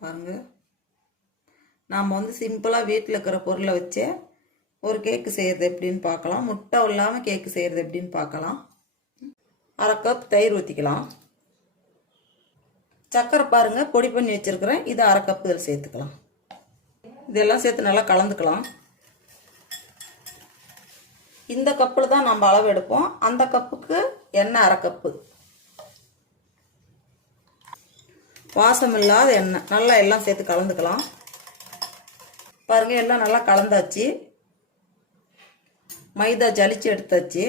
பாருங்க, நாம் வந்து சிம்பிளாக வீட்டில் இருக்கிற பொருளை வச்சு ஒரு கேக்கு செய்கிறது எப்படின்னு பார்க்கலாம். முட்டை இல்லாமல் கேக்கு செய்கிறது எப்படின்னு பார்க்கலாம். 1/2 கப் தயிர் ஊற்றிக்கலாம். சர்க்கரை பாருங்கள் பொடி பண்ணி வச்சுருக்கிறேன். இது 1/2 கப் இதில் சேர்த்துக்கலாம். இதெல்லாம் சேர்த்து நல்லா கலந்துக்கலாம். இந்த கப்பில் தான் நம்ம அளவு எடுப்போம். அந்த கப்புக்கு எண்ணெய் 1/2 கப்பு. வாசம் இல்லாத எண்ணெய். நல்லா எல்லாம் சேர்த்து கலந்துக்கலாம். பாருங்கள், எல்லாம் நல்லா கலந்தாச்சு. மைதா ஜலிச்சு எடுத்தாச்சு.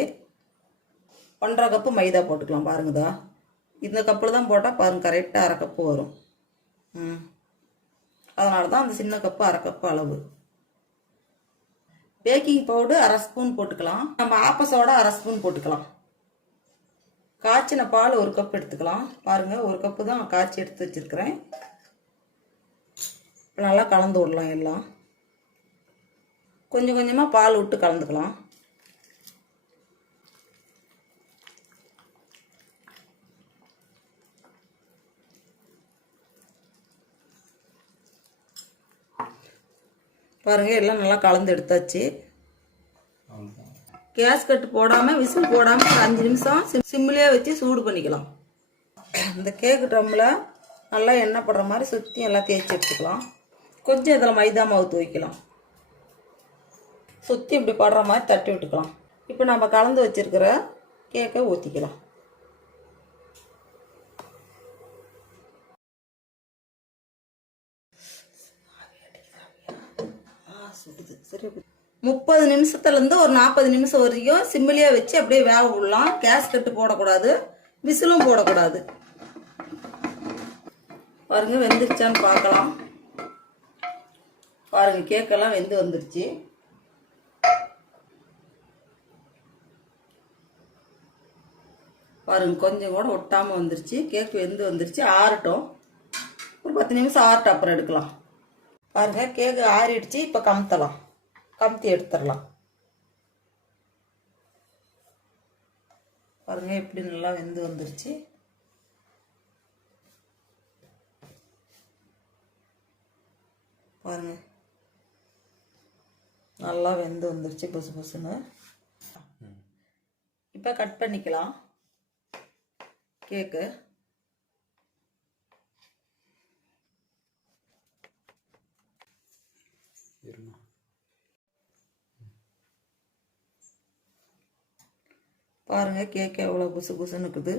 1/2 கப்பு மைதா போட்டுக்கலாம். பாருங்கதா, இந்த கப்பில் தான் போட்டால் பாருங்கள் கரெக்டாக 1/2 கப்பு வரும். அதனால தான் அந்த சின்ன கப்பு 1/2 கப்பு அளவு. பேக்கிங் பவுடர் 1/2 ஸ்பூன் போட்டுக்கலாம். நம்ம ஆப்ப சோடா 1/2 ஸ்பூன் போட்டுக்கலாம். காய்ச்சின பால் 1 கப் எடுத்துக்கலாம். பாருங்கள், 1 கப்பு தான் காய்ச்சி எடுத்து வச்சுருக்கிறேன். இப்போ நல்லா கலந்து விடலாம். எல்லாம் கொஞ்சம் கொஞ்சமாக பால் விட்டு கலந்துக்கலாம். பாருங்கள், எல்லாம் நல்லா கலந்து எடுத்தாச்சு. கேஸ் கட்டு போடாமல் விசில் போடாமல் ஒரு 5 நிமிஷம் சிம்மிலே வச்சு சூடு பண்ணிக்கலாம். இந்த கேக்கு ட்ரம்மில் நல்லா எண்ணெய் படுற மாதிரி சுற்றி எல்லாம் தேய்ச்சி எடுத்துக்கலாம். கொஞ்சம் இதில் மைதா மாவு துவைக்கலாம். சுற்றி இப்படி படுற மாதிரி தட்டி விட்டுக்கலாம். இப்போ நம்ம கலந்து வச்சுருக்கிற கேக்கை ஊற்றிக்கலாம். சரி, 30 நிமிஷத்துலேருந்து ஒரு 40 நிமிஷம் வரைக்கும் சிம்மிலியே வச்சு அப்படியே வேக விடலாம். கேஸ் கட்டு போடக்கூடாது, விசிலும் போடக்கூடாது. பாருங்க, வெந்துருச்சான்னு பார்க்கலாம். பாருங்க, கேக்கெல்லாம் வெந்து வந்துருச்சு. பாருங்க, கொஞ்சம் கூட ஒட்டாமல் வந்துருச்சு. கேக் வெந்து வந்துருச்சு. ஆறட்டும், ஒரு 10 நிமிஷம் ஆறட்டும், அப்புறம் எடுக்கலாம். பாருங்க, கேக்கு ஆறிடுச்சு. இப்போ கமுத்தி எடுத்துடலாம். பாருங்க, எப்படி நல்லா வெந்து வந்துருச்சு. பாருங்க, நல்லா வெந்து வந்துருச்சு புசு புசுன்னு. இப்போ கட் பண்ணிக்கலாம் கேக்கு. பாருங்க, கேக் எவ்வளோ புசு புசுன்னு இருக்குது.